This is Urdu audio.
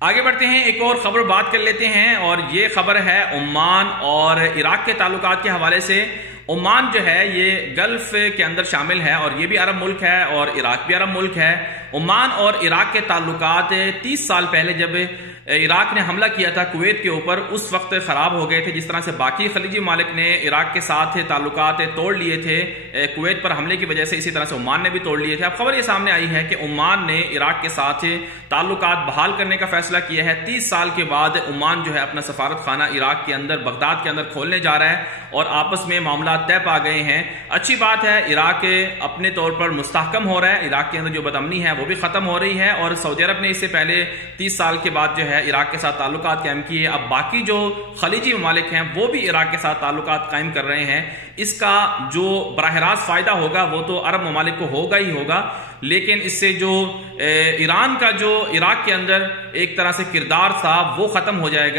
آگے بڑھتے ہیں، ایک اور خبر بات کر لیتے ہیں، اور یہ خبر ہے عمان اور عراق کے تعلقات کے حوالے سے۔ عمان جو ہے یہ گلف کے اندر شامل ہے، اور یہ بھی عرب ملک ہے، اور عراق بھی عرب ملک ہے۔ عمان اور عراق کے تعلقات 30 سال پہلے جب عراق نے حملہ کیا تھا کویت کے اوپر، اس وقت خراب ہو گئے تھے، جس طرح سے باقی خلیجی ممالک نے عراق کے ساتھ تعلقات توڑ لیے تھے کویت پر حملے کی وجہ سے، اسی طرح سے عمان نے بھی توڑ لیے تھے۔ اب خبر یہ سامنے آئی ہے کہ عمان نے عراق کے ساتھ تعلقات بحال کرنے کا فیصلہ کیا ہے۔ 30 سال کے بعد عمان جو ہے اپنا سفارت خانہ عراق کے اندر بغداد کے اندر کھولنے جا رہا ہے، اور آپس میں معاملات طے پا گئے ہیں۔ اچھی بات ہے، عراق اپنے طور پر مستحکم ہو رہا ہے، عراق کے اندر جو بدامنی ہے وہ بھی ختم ہو رہی ہے، اور سعودی عرب نے اس سے پہلے 30 سال کے بعد جو ہے عراق کے ساتھ تعلقات قائم کیے۔ اب باقی جو خلیجی ممالک ہیں وہ بھی عراق کے ساتھ تعلقات قائم کر رہے ہیں۔ اس کا جو براہ راست فائدہ ہوگا وہ تو عرب ممالک کو ہوگا ہی ہوگا، لیکن اس سے جو ایران کا جو عراق کے اندر ایک طرح سے کردار تھا وہ ختم ہو جائے گا۔